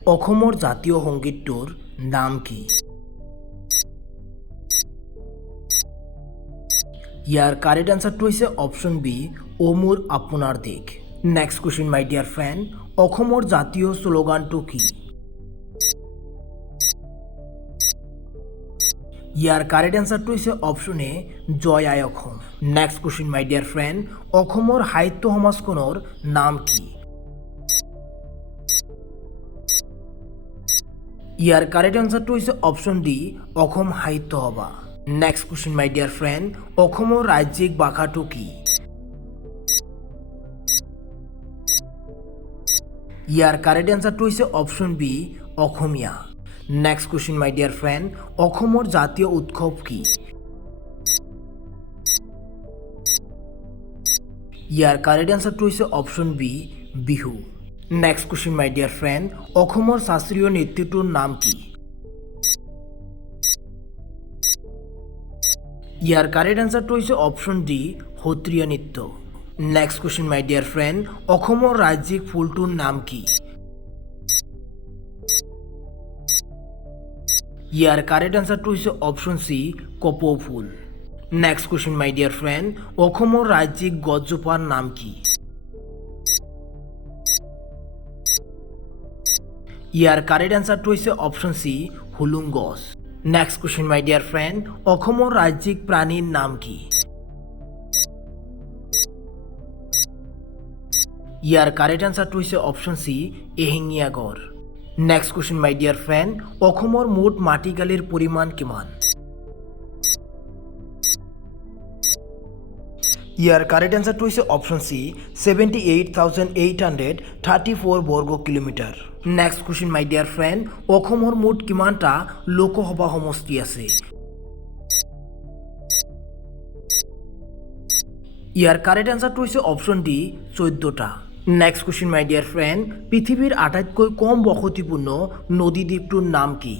অসমৰ জাতীয় সংগীতটোৰ নাম কি? ইয়াৰ কাৰেক্ট আনসাৰটো হৈছে অপশ্যন বি, অ মোৰ আপোনাৰ দেশ। Next question my dear friend, অসমৰ জাতীয় শ্লোগানটো কি? ইয়াৰ কাৰেক্ট আনসাৰটো হৈছে অপশ্যন এ, জয় আই Assam. Next question my dear friend, অসমৰ সাহিত্য সমাজখনৰ নাম কি? ইয়াৰ কাৰেক্ট আনসাৰটো হৈছে option D, Asam Sahitya Sabha. Next question my dear friend, অসমৰ ৰাজ্যিক ভাষাটো কি? ইয়াৰ কাৰেক্ট আনসাৰটো হৈছে option B, Assamese. Next question my dear friend, অসমৰ জাতীয় উৎসৱ কি? ইয়াৰ কাৰেক্ট আনসাৰটো হৈছে option B, Bihu. Next question my dear friend, অসমৰ শাস্ত্ৰীয় নৃত্যটোৰ নাম কি? ইয়াৰ কাৰেক্ট আনসাৰটো হৈছে অপশ্যন ডি, সত্ৰীয়া নৃত্য। Next question my dear friend, অসমৰ ৰাজ্যিক ফুলটোৰ নাম কি? ইয়াৰ কাৰেক্ট আনসাৰটো হৈছে অপশ্যন চি, কপৌ ফুল। Next question my dear friend, অসমৰ ৰাজ্যিক গছজোপাৰ নাম কি? ইয়াৰ কাৰেক্ট আনসাৰটো হৈছে অপশ্যন চি, হুলুং গছ। Next question my dear friend, অসমৰ ৰাজ্যিক প্ৰাণীৰ নাম কি? ইয়াৰ কাৰেক্ট আনসাৰটো হৈছে অপশ্যন চি, এশিঙীয়া গড়। Next question my dear friend, অসমৰ মুঠ মাটিকালিৰ পৰিমাণ কিমান? ইয়াৰ কাৰেক্ট আনসাৰটো হৈছে অপশ্যন চি, 78,834 বৰ্গ kilometre. Next question my dear friend, অসমৰ মুঠ কিমানটা লোকসভা সমষ্টি আছে? ইয়াৰ কাৰেক্ট আনসাৰটো হৈছে অপশ্যন ডি, 14টা। Next question my dear friend, পৃথিৱীৰ আটাইতকৈ কম বসতিপূৰ্ণ নদী দ্বীপটোৰ নাম কি?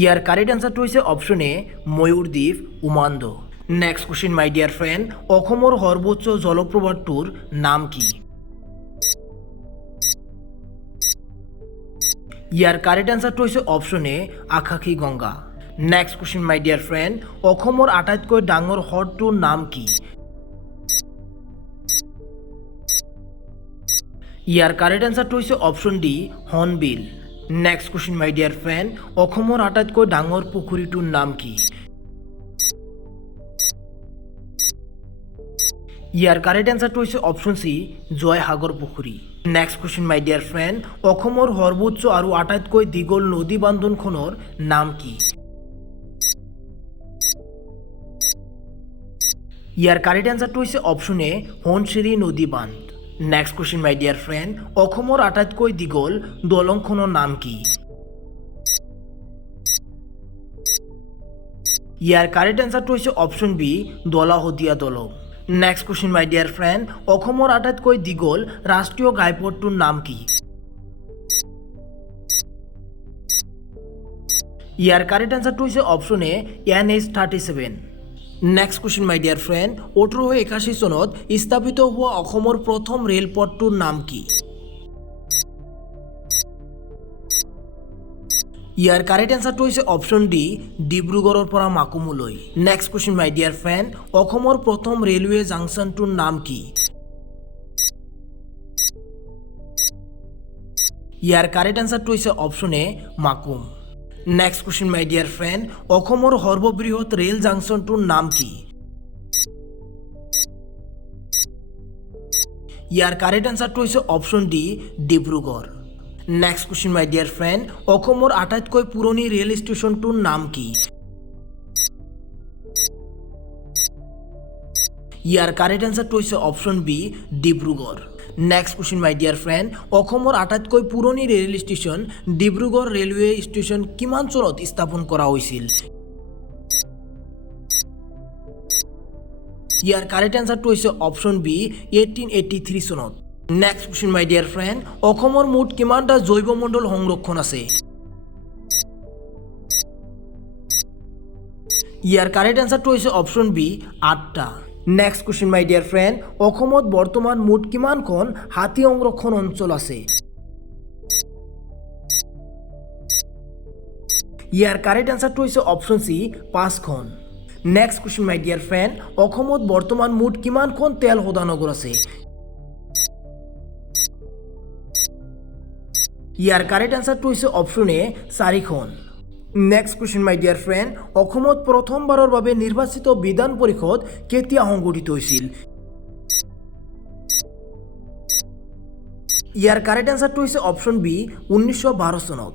ইয়াৰ কাৰেক্ট আনসাৰটো হৈছে অপশ্যন এ, ময়ূৰ দ্বীপ, Umananda. Next question my dear friend, অসমৰ সৰ্বোচ্চ জলপ্ৰপাতটোৰ নাম কি? ইয়াৰ কাৰেক্ট আনসাৰটো হৈছে অপশ্যন এ, আকাশী Ganga. Next question my dear friend, অসমৰ আটাইতকৈ ডাঙৰ হ্ৰদটোৰ নাম কি? ইয়াৰ কাৰেক্ট আনসাৰটো হৈছে option D, hornbill. Next question my dear friend, অসমৰ আটাইতকৈ ডাঙৰ পুখুৰীটোৰ নাম কি? ইয়াৰ কাৰেক্ট আনসাৰটো হৈছে অপশ্যন চি, জয়সাগৰ পুখুৰী। Next question my dear friend, অসমৰ সৰ্বোচ্চ আৰু আটাইতকৈ দীঘল নদী বান্ধনখনৰ নাম কি? ইয়াৰ কাৰেক্ট আনসাৰটো হৈছে অপশ্যন এ, সোৱণশিৰি নদী বান্ধ। Next question my dear friend, অসমৰ আটাইতকৈ দীঘল দলংখনৰ নাম কি? ইয়াৰ কাৰেক্ট আনসাৰটো হৈছে অপশ্যন বি, দলাহতীয়া দলং। Next question my dear friend, অসমৰ আটাইতকৈ দীঘল ৰাষ্ট্ৰীয় ঘাইপথটোৰ নাম কি? ইয়াৰ কাৰেক্ট আনসাৰটো হৈছে option A, NH-37। Next question my dear friend, 1881 চনত স্থাপিত হোৱা অসমৰ প্ৰথম ৰেলপথটোৰ নাম কি? ইয়াৰ কাৰেক্ট আনসাৰটো হৈছে অপশ্যন ডি, ডিব্ৰুগড়ৰ পৰা মাকুমলৈ। Next question my dear friend, অসমৰ প্ৰথম ৰেলৱে জাংচনটোৰ নাম কি? ইয়াৰ কাৰেক্ট আনসাৰটো হৈছে option A, Makum. Next question my dear friend, অসমৰ সৰ্ববৃহৎ ৰেল জাংচনটোৰ নাম কি? ইয়াৰ কাৰেক্ট আনসাৰটো হৈছে option D, Dibrugarh. Next question my dear friend, অসমৰ আটাইতকৈ পুৰণি ৰেল ষ্টেচনটোৰ নাম কি? ইয়াৰ কাৰেক্ট আনসাৰটো হৈছে option B, Dibrugarh. Next question my dear friend, অসমৰ আটাইতকৈ পুৰণি rail station Dibrugarh railway station কিমান চনত স্থাপন কৰা হৈছিল? ইয়াৰ কাৰেক্ট আনসাৰটো হৈছে অপশ্যন বি, 1883 চনত। Next question my dear friend, অসমৰ মুঠ কিমানটা জৈৱমণ্ডল সংৰক্ষণ আছে? ইয়াৰ কাৰেক্ট আনসাৰটো হৈছে অপশ্যন বি, 8টা। Next question my dear friend, অসমত বৰ্তমান মুঠ কিমানখন হাতী সংৰক্ষণ অঞ্চল আছে? ইয়াৰ কাৰেক্ট এনচাৰটো হৈছে অপশ্যন চি 5খন। Next question my dear friend, অসমত বৰ্তমান মুঠ কিমানখন তেল শোধনাগাৰ আছে? ইয়াৰ কাৰেক্ট এনচাৰটো হৈছে অপশ্যন এ 4খন। Next question my dear friend, অসমত প্ৰথমবাৰৰ বাবে নিৰ্বাচিত বিধান পৰিষদ কেতিয়া সংগঠিত হৈছিল? ইয়াৰ কাৰেক্ট এনচাৰটো হৈছে অপশ্যন বি 1912 চনত।